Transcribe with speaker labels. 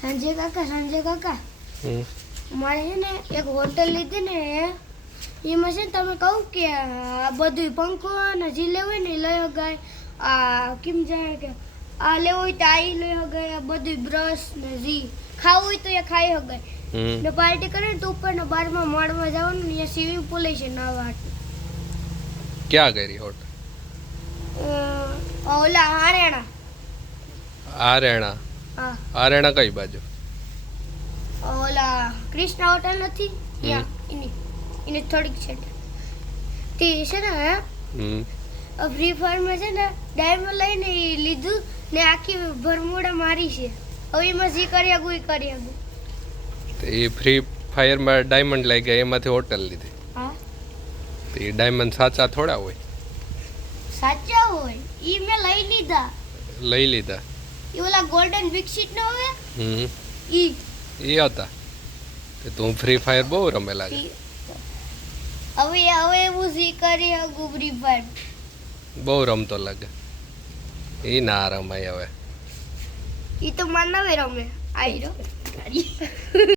Speaker 1: સંજય કાકા સંજય કાકા. મારે છે ને એક હોટલ લીધી ને એમાં છે ને તમે કહું કે આ બધું પંખો ને જે લેવું હોય ને લઈ શકાય આ કેમ જાય કે આ લેવું હોય તો આ લઈ શકાય આ બધું બ્રશ ને જી ખાવું હોય તો એ ખાઈ શકાય
Speaker 2: હમ.
Speaker 1: ને પાર્ટી કરે ને તો ઉપરના બારમાં માળમાં જવાનું ને સ્વિમિંગ પુલ છે નાવા.
Speaker 2: ક્યાં કરી
Speaker 1: હોટલ? ઓલા હારેણા.
Speaker 2: આરેણા
Speaker 1: હા.
Speaker 2: આરેણા કઈ બાજુ?
Speaker 1: ઓલા કૃષ્ણ હોટલ નથી? એની એની થોડીક છે તે છે ને
Speaker 2: હમ.
Speaker 1: ફ્રી ફાયરમાં છે ને ડાયમંડ લઈને લીધું ને આખી ભરમોડા મારી છે. હવે એમાં જે કરી આગું એ કરી આગું
Speaker 2: તો એ ફ્રી ફાયરમાં ડાયમંડ લઈ ગયા એમાંથી હોટલ લીધી.
Speaker 1: હા.
Speaker 2: તો એ ડાયમંડ સાચા થોડા હોય?
Speaker 1: સાચા હોય. ઈ મેં લઈ લીધા.
Speaker 2: લઈ લીધા.
Speaker 1: ઈ ઓલા ગોલ્ડન વિકસિત નો હવે?
Speaker 2: હમ.
Speaker 1: ઈ
Speaker 2: એ હતા. તો તું ફ્રી ફાયર બહુ રમે લાગે
Speaker 1: હવે હવે એવું જે કરી આગું ફ્રી ફાયર
Speaker 2: બહુ રમતો લાગે. એ ના રમાય હવે.
Speaker 1: ઈ તો માનવે રમે. આઈ રહ્યો